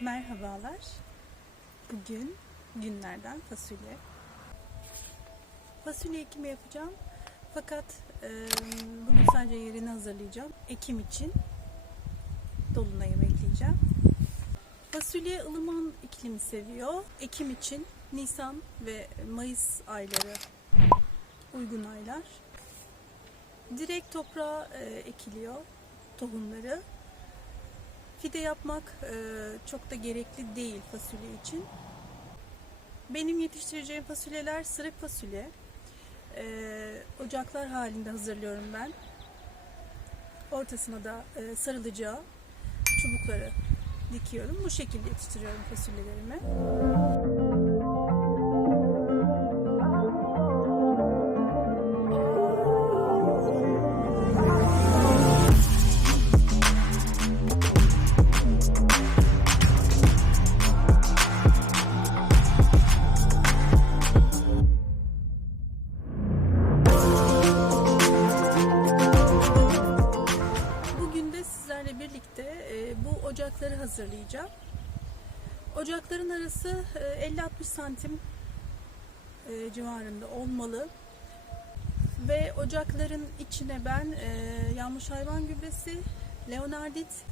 Merhabalar. Bugün günlerden fasulye. Fasulye ekimi yapacağım. Fakat e, bugün sadece yerini hazırlayacağım. Ekim için dolunayı bekleyeceğim. Fasulye ılıman iklimi seviyor. Ekim için Nisan ve Mayıs ayları uygun aylar. Direkt toprağa e, ekiliyor tohumları. Fide yapmak e, çok da gerekli değil fasulye için. Benim yetiştireceğim fasulyeler sırık fasulye. E, ocaklar halinde hazırlıyorum ben. Ortasına da e, sarılacağı çubukları dikiyorum. Bu şekilde yetiştiriyorum fasulyelerimi. Ocakları hazırlayacağım. Ocakların arası e, 50-60 santim e, civarında olmalı. Ve ocakların içine ben e, yanmış hayvan gübresi, leonardit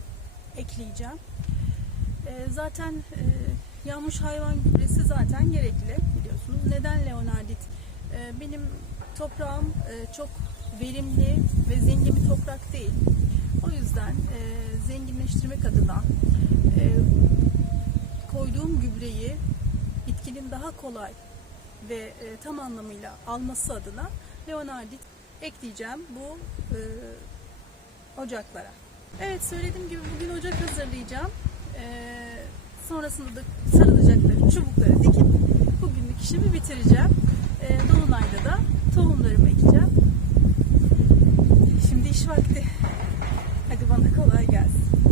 ekleyeceğim. E, zaten e, yanmış hayvan gübresi zaten gerekli biliyorsunuz. Neden leonardit? E, benim toprağım e, çok verimli ve zengin bir toprak değil. O yüzden e, zenginleştirmek adına e, koyduğum gübreyi bitkinin daha kolay ve e, tam anlamıyla alması adına leonardit ekleyeceğim bu e, ocaklara. Evet söylediğim gibi bugün ocak hazırlayacağım. E, sonrasında da sarılacakları çubukları dikip bugünlük işimi bitireceğim. E, Dolunay'da da tohumlarımı ekeceğim. Şimdi iş vakti. Hadi bana kolay gelsin.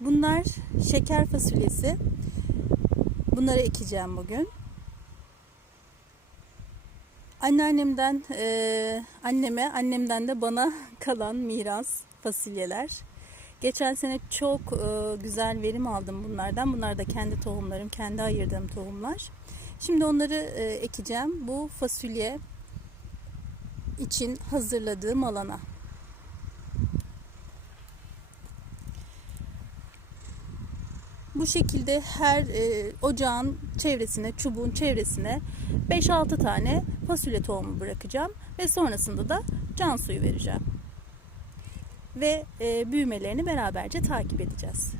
Bunlar şeker fasulyesi. Bunları ekeceğim bugün. Anneannemden, e, anneme, annemden de bana kalan miras fasulyeler. Geçen sene çok e, güzel verim aldım bunlardan. Bunlar da kendi tohumlarım, kendi ayırdığım tohumlar. Şimdi onları e, ekeceğim. Bu fasulye için hazırladığım alana. Bu şekilde her e, ocağın çevresine, çubuğun çevresine 5-6 tane fasulye tohumu bırakacağım ve sonrasında da can suyu vereceğim. Ve e, büyümelerini beraberce takip edeceğiz.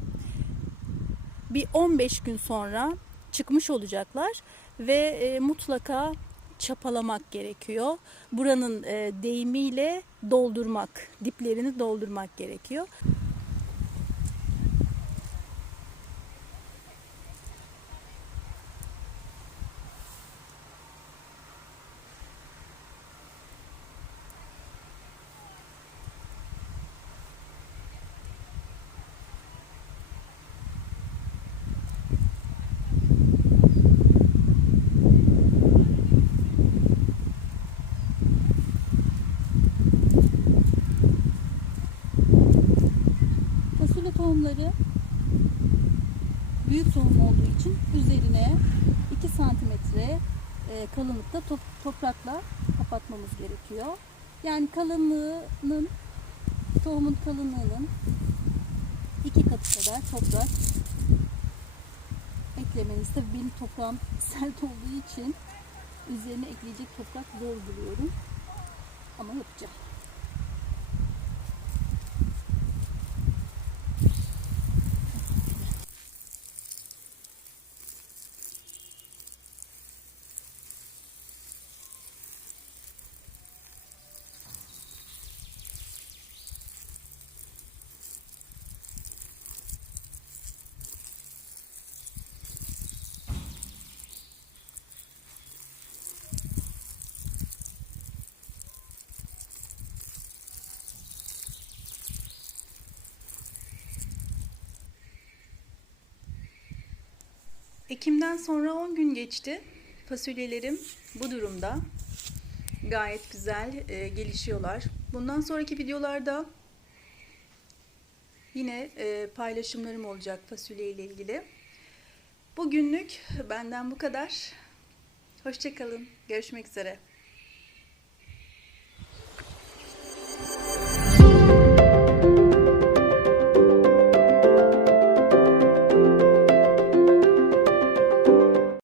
Bir 15 gün sonra çıkmış olacaklar ve e, mutlaka çapalamak gerekiyor. Buranın e, deyimiyle doldurmak, diplerini doldurmak gerekiyor. Tohumları büyük tohum olduğu için üzerine 2 santimetre e, kalınlıkta top- toprakla kapatmamız gerekiyor. Yani kalınlığının tohumun kalınlığının iki katı kadar toprak eklemeniz. Tabii benim toprağım sert olduğu için üzerine ekleyecek toprak zor buluyorum. Ama yapacağım. Ekim'den sonra 10 gün geçti. Fasulyelerim bu durumda. Gayet güzel e, gelişiyorlar. Bundan sonraki videolarda yine e, paylaşımlarım olacak fasulye ile ilgili. Bugünlük benden bu kadar. Hoşçakalın. Görüşmek üzere.